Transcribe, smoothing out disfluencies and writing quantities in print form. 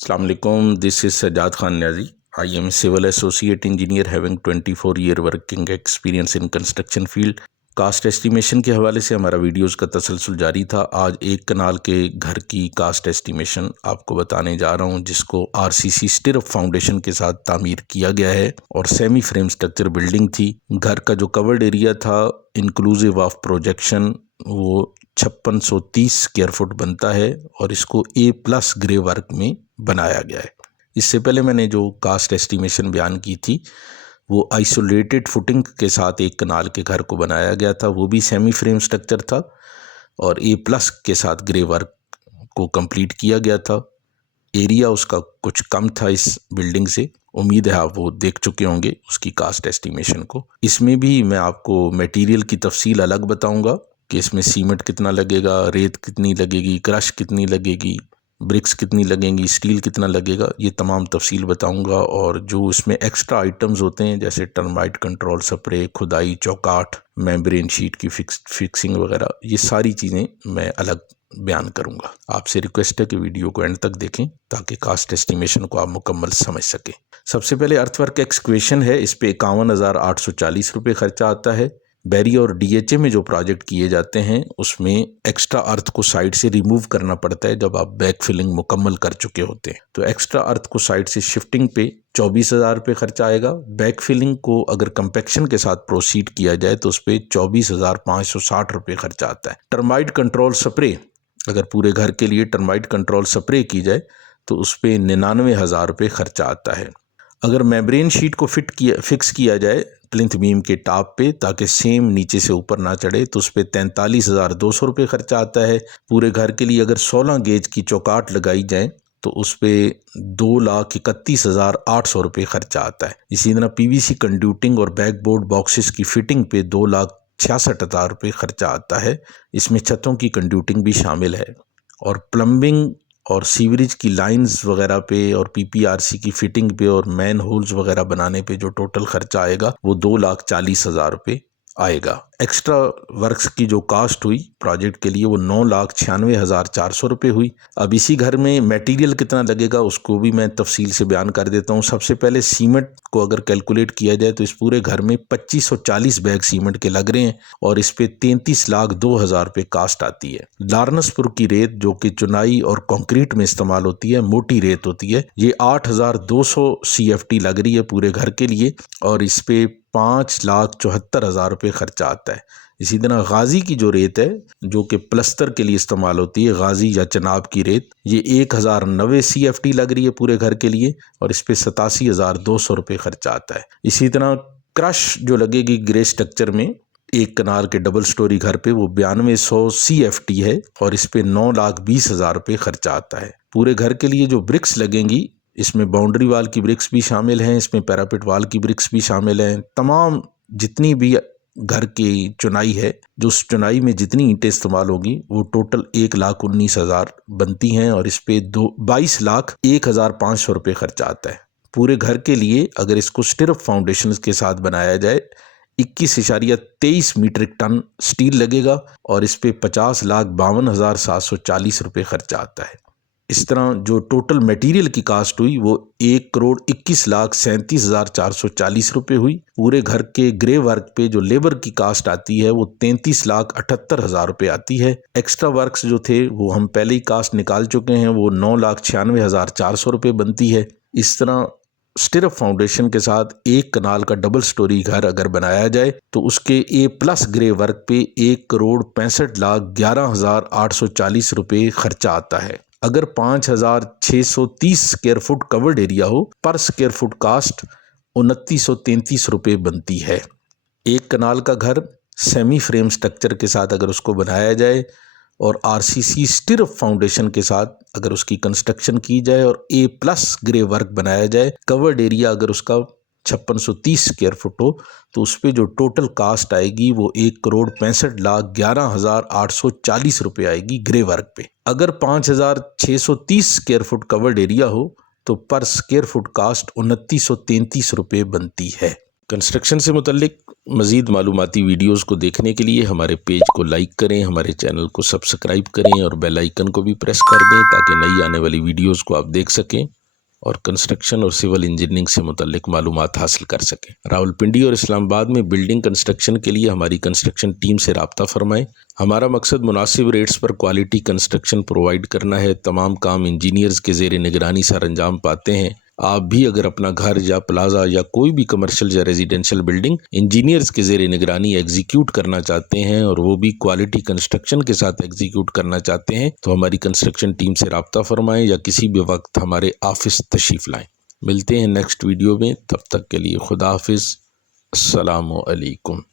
Assalamu alaikum. This is Sajjad Khan Niazi. I am a civil associate engineer having 24-year working experience in construction field. Cost estimation के हवाले से हमारा videos का तसलसल जारी था। आज एक कनाल के घर की कास्ट एस्टिमेशन आपको बताने जा रहा हूं, जिसको आरसीसी स्टिरअप फाउंडेशन के साथ तामीर किया गया है और सेमी फ्रेम स्ट्रक्चर बिल्डिंग थी। घर का जो कवर्ड एरिया था इंक्लूसिव ऑफ प्रोजेक्शन वो 5630 स्क्वायर फुट बनता है और इसको A+ ग्रे वर्क में बनाया गया है। इससे पहले मैंने जो कास्ट एस्टिमेशन बयान की थी वो आइसोलेटेड फुटिंग के साथ एक कनाल के घर को बनाया गया था, वो भी सेमी फ्रेम स्ट्रक्चर था और A+ के साथ ग्रे वर्क को कंप्लीट किया गया था। एरिया उसका कुछ कम था इस बिल्डिंग से। उम्मीद है आप वो देख चुके होंगे उसकी कास्ट एस्टिमेशन को। इसमें भी मैं आपको मटेरियल की तफसील अलग बताऊंगा कि इसमें सीमेंट कितना लगेगा, रेत कितनी लगेगी, क्रश कितनी लगेगी, ब्रिक्स कितनी लगेंगी, स्टील कितना लगेगा, ये तमाम तफसील बताऊंगा। और जो इसमें एक्स्ट्रा आइटम्स होते हैं जैसे टर्माइट कंट्रोल स्प्रे, खुदाई, चौकाट, मेम्ब्रेन शीट की फिक्सिंग वगैरह, ये सारी चीज़ें मैं अलग बयान करूंगा। आपसे रिक्वेस्ट है कि वीडियो को एंड तक देखें ताकि कास्ट एस्टिमेशन को आप मुकम्मल समझ सकें। सबसे पहले अर्थवर्क एक्सक्वेशन है, इस पे 51,840 रुपये खर्चा आता है। बैरी और DHA में जो प्रोजेक्ट किए जाते हैं उसमें एक्स्ट्रा अर्थ को साइड से रिमूव करना पड़ता है जब आप बैक फिलिंग मुकम्मल कर चुके होते हैं। तो एक्स्ट्रा अर्थ को साइड से शिफ्टिंग पे 24,000 रुपये खर्चा आएगा। बैक फिलिंग को अगर कंपैक्शन के साथ प्रोसीड किया जाए तो उस पर 24,560 रुपये खर्चा आता है। टर्माइट कंट्रोल स्प्रे, अगर पूरे घर के लिए टर्माइट कंट्रोल स्प्रे की जाए तो उस पर 99,000 रुपये खर्चा आता है। अगर मेम्ब्रेन शीट को फिक्स किया जाए प्लिंथ बीम के टॉप पे ताकि सेम नीचे से ऊपर ना चढ़े तो उस पर 43,200 रुपये खर्चा आता है। पूरे घर के लिए अगर 16 गेज की चौकाट लगाई जाए तो उस पर 2,31,800 रुपये खर्चा आता है। इसी तरह PVC कंड्यूटिंग और बैकबोर्ड बॉक्सेस की फिटिंग पे 2,66,000 रुपये खर्चा आता है। इसमें छतों की कंड्यूटिंग भी शामिल है और प्लम्बिंग और सीवरेज की लाइंस वगैरह पे और PPRC की फिटिंग पे और मैन होल्स वगैरह बनाने पे जो टोटल खर्चा आएगा वो 2,40,000 रुपये आएगा। एक्स्ट्रा वर्क्स की जो कास्ट हुई प्रोजेक्ट के लिए वो 9,96,400 रुपये हुई। अब इसी घर में मटेरियल कितना लगेगा उसको भी मैं तफसील से बयान कर देता हूँ। सबसे पहले सीमेंट को अगर कैलकुलेट किया जाए तो इस पूरे घर में 2540 बैग सीमेंट के लग रहे हैं और इस पे 33,02,000 रुपये कास्ट आती है। लारनसपुर की रेत जो कि चुनाई और कंक्रीट में इस्तेमाल होती है, मोटी रेत होती है, ये 8,200 CFT लग रही है पूरे घर के लिए और इस पे 5,74,000 रुपये खर्चा आता है। इसी तरह गाजी की जो रेत है जो कि प्लस्तर के लिए इस्तेमाल होती है, गाजी या चनाब की रेत, ये 1,090 CFT लग रही है पूरे घर के लिए और इस पे 87,200 रुपये खर्चा आता है। इसी तरह क्रश जो लगेगी ग्रे स्ट्रक्चर में एक कनाल के डबल स्टोरी घर पे वो 9200 CFT है और इस पे 9,20,000 रुपये खर्चा आता है। पूरे घर के लिए जो ब्रिक्स लगेंगी इसमें बाउंड्री वाल की ब्रिक्स भी शामिल हैं, इसमें पैरापेट वाल की ब्रिक्स भी शामिल हैं। तमाम जितनी भी घर की चुनाई है, जो उस चुनाई में जितनी ईंटें इस्तेमाल होगी वो टोटल 1,19,000 बनती हैं और इस पे 22,01,500 रुपये खर्चा आता है। पूरे घर के लिए अगर इसको स्टिरअप फाउंडेशन के साथ बनाया जाए 21.23 मीट्रिक टन स्टील लगेगा और इस पे 50,52,740 रुपये खर्चा आता है। इस तरह जो टोटल मटेरियल की कास्ट हुई वो 1,21,37,440 रुपये हुई। पूरे घर के ग्रे वर्क पे जो लेबर की कास्ट आती है वो 33,78,000 रुपये आती है। एक्स्ट्रा वर्क्स जो थे वो हम पहले ही कास्ट निकाल चुके हैं, वो 9,96,400 रुपये बनती है। इस तरह स्टिरअप फाउंडेशन के साथ एक कनाल का डबल स्टोरी घर अगर बनाया जाए तो उसके A+ ग्रे वर्क पे 1,65,11,840 रुपये खर्चा आता है। अगर 5,630 स्क्वायर फुट कवर्ड एरिया हो पर स्क्वायर फुट कास्ट 2,933 रुपये बनती है। एक कनाल का घर सेमी फ्रेम स्ट्रक्चर के साथ अगर उसको बनाया जाए और RCC स्टिरअप फाउंडेशन के साथ अगर उसकी कंस्ट्रक्शन की जाए और A+ ग्रे वर्क बनाया जाए, कवर्ड एरिया अगर उसका 5630 स्क्वायर फुट हो तो उस पर जो टोटल कास्ट आएगी वो 1,65,11,840 रुपये आएगी ग्रे वर्क पे। अगर 5,630 स्क्वायर फुट कवर्ड एरिया हो तो पर स्क्वायर फुट कास्ट 2,933 रुपये बनती है। کنسٹرکشن سے متعلق مزید معلوماتی ویڈیوز کو دیکھنے کے لیے ہمارے پیج کو لائک کریں، ہمارے چینل کو سبسکرائب کریں اور بیل آئیکن کو بھی پریس کر دیں تاکہ نئی آنے والی ویڈیوز کو آپ دیکھ سکیں اور کنسٹرکشن اور سول انجینئرنگ سے متعلق معلومات حاصل کر سکیں۔ راولپنڈی اور اسلام آباد میں بلڈنگ کنسٹرکشن کے لیے ہماری کنسٹرکشن ٹیم سے رابطہ فرمائیں۔ ہمارا مقصد مناسب ریٹس پر کوالٹی کنسٹرکشن پرووائڈ کرنا ہے۔ تمام کام انجینئرز کے زیر نگرانی سر انجام پاتے ہیں۔ آپ بھی اگر اپنا گھر یا پلازا یا کوئی بھی کمرشل یا ریزیڈینشل بلڈنگ انجینئرز کے زیر نگرانی ایگزیکیوٹ کرنا چاہتے ہیں اور وہ بھی کوالٹی کنسٹرکشن کے ساتھ ایگزیکیوٹ کرنا چاہتے ہیں تو ہماری کنسٹرکشن ٹیم سے رابطہ فرمائیں یا کسی بھی وقت ہمارے آفس تشریف لائیں۔ ملتے ہیں نیکسٹ ویڈیو میں، تب تک کے لیے خدا حافظ، السلام علیکم۔